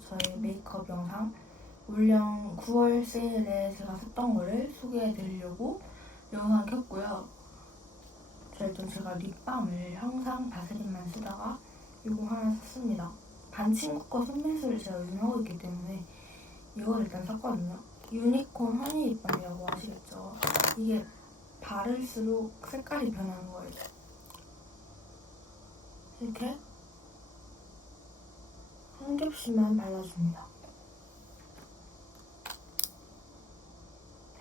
저의 메이크업 영상 물량 9월 세일에 제가 샀던 거를 소개해 드리려고 영상 켰고요. 저 일단 제가 립밤을 항상 바세린만 쓰다가 이거 하나 샀습니다. 반 친구 거 손민수를 제가 유명하고 있기 때문에 이걸 일단 샀거든요. 유니콘 허니 립밤이라고 아시겠죠? 이게 바를수록 색깔이 변하는 거예요. 이렇게 한 겹씩만 발라줍니다.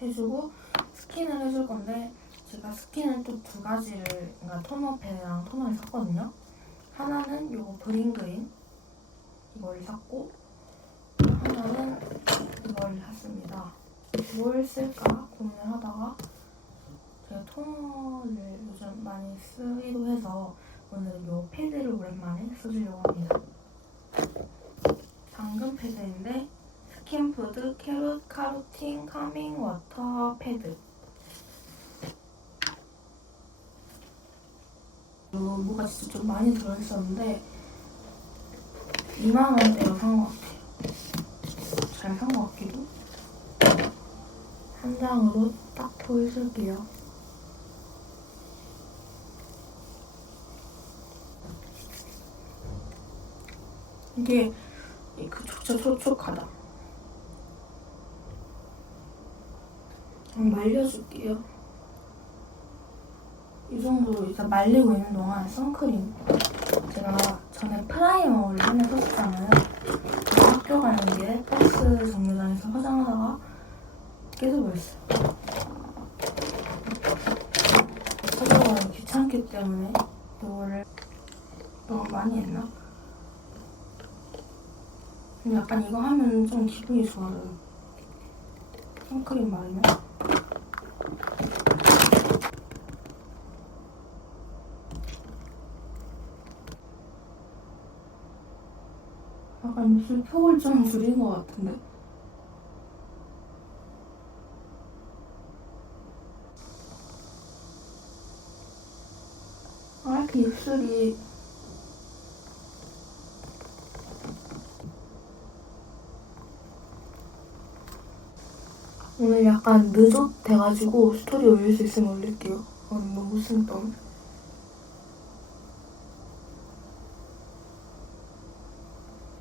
해주고 스킨을 해줄 건데 제가 스킨을 또 두 가지를 그러니까 토너 펜이랑 토너를 샀거든요. 하나는 요거 브링그린 이걸 샀고 하나는 이걸 샀습니다. 뭘 쓸까 고민을 하다가 제가 토너를 요즘 많이 쓰기도 해서 오늘은 요 패드를 오랜만에 써주려고 합니다. 당근 패드인데 스킨푸드 캐럿 카로틴 카밍 워터 패드. 어, 뭐가 진짜 좀 많이 들어있었는데 2만원대로 산 것 같아요. 잘 산 것 같기도. 한 장으로 딱 보여줄게요. 이게 그 진짜 촉촉하다 한번 말려줄게요. 이 정도로 일단 말리고 있는 동안 선크림. 제가 전에 프라이머를 하나 썼잖아요. 그 학교 가는 길에 버스 정류장에서 화장하다가 깨져버렸어요. 찾아가기 귀찮기 때문에 이거를 너무 많이 했나? 근데 약간 이거 하면 좀 기분이 좋아져요. 선크림 바르면 약간 입술 폭을 좀 줄인 것 같은데? 아 이렇게 입술이 오늘 약간 늦어 돼가지고 스토리 올릴 수 있으면 올릴게요. 오늘 너무 생뚱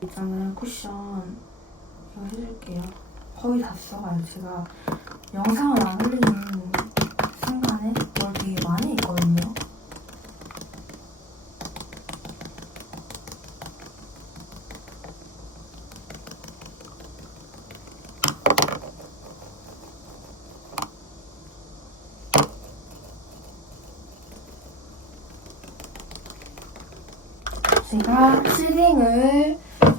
있잖아요 쿠션 이거 해줄게요. 거의 다 써가요 제가. 영상을 안 올리는 순간에 뭘 되게 많이 있거든요 제가 시링을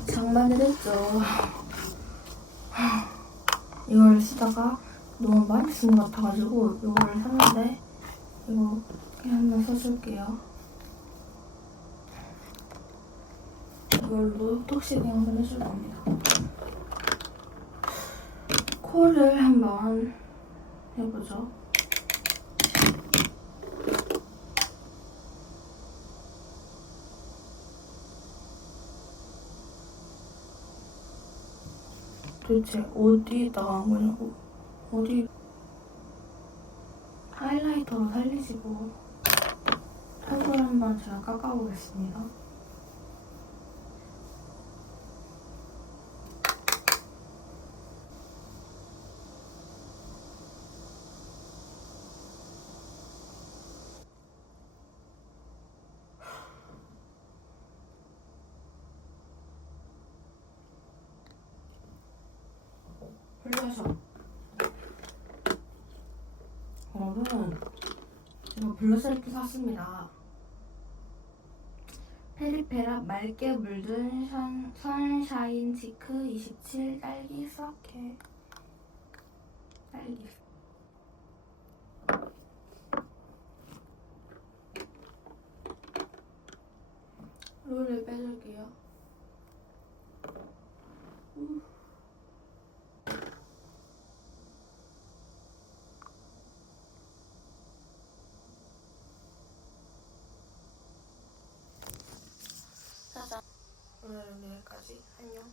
장만을 했죠. 이걸 쓰다가 너무 많이 쓴 것 같아가지고 이거를 샀는데 이거 한번 써줄게요. 이걸로 톡시링 한번 해줄 겁니다. 코를 한번 해보죠. 도대체 어디에다가 한 거냐고. 어디 하이라이터로 살리시고 턱을 한번 제가 깎아보겠습니다 블러셔 여러분 제가 이렇게 샀습니다. 페리페라 맑게 물든 션, 선샤인 치크 27 딸기 스와케 딸기 롤을 빼줄게요 오늘은 여기까지 안녕